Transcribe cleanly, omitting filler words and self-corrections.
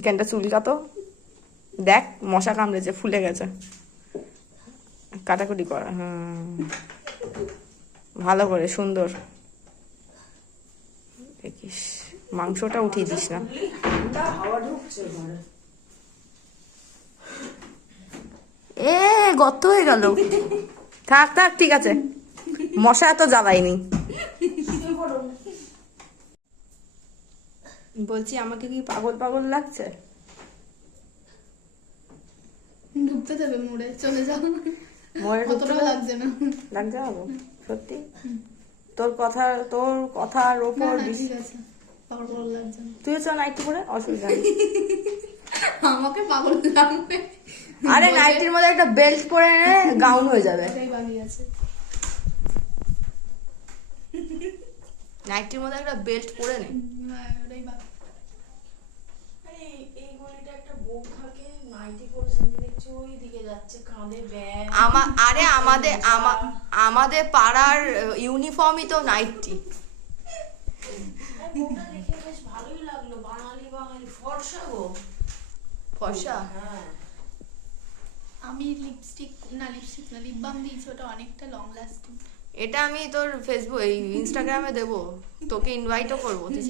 এখানটা চুল কাটো, দেখ মশা কামড়েছে, ফুলে গেছে, কাটাকুটি কর। ভালো করে সুন্দর দেখিস, মাংসটা উঠিয়ে দিস না। এ গর্ত হয়ে গেল, থাক থাক ঠিক আছে, মশা এত জ্বালাইনি। বলছি আমাকে কি পাগল পাগল লাগছে? ঢুকতে দেবে মোড়ে, চলে যাও। মোড়ে কতটাও লাগছে না, লাগছে বাবু সত্যি? তোর কথার ওপর ঠিক আছে, পাগল পাগল লাগছে না। তুই চল নাইটি পরে, অসুবিধা নেই। আমাকে পাগল লাগবে? আরে নাইটির মধ্যে একটা বেল্ট পরে নে, গাউন হয়ে যাবে। এটাই বাকি আছে। নাইটির মধ্যে একটা বেল্ট পরে নে। ওটাই বাকি। এই গলিটা একটা বউ থাকে, নাইটি পরেছেন দেখছি ওই দিকে যাচ্ছে, কাঁধে ব্যাগ। আরে আমাদের পাড়ার ইউনিফর্মই তো নাইটি। বউটা দেখে বেশ ভালোই লাগলো, বাঙালি বাঙালি, ফর্সা গো। ফর্সা? হ্যাঁ। আমি লিপস্টিক না লিপ বাম দিয়েছি, ওটা অনেকটা লং লাস্টিং। এটা আমি তোর ফেসবুক ইনস্টাগ্রামে দেবো, তোকে ইনভাইটও করবো।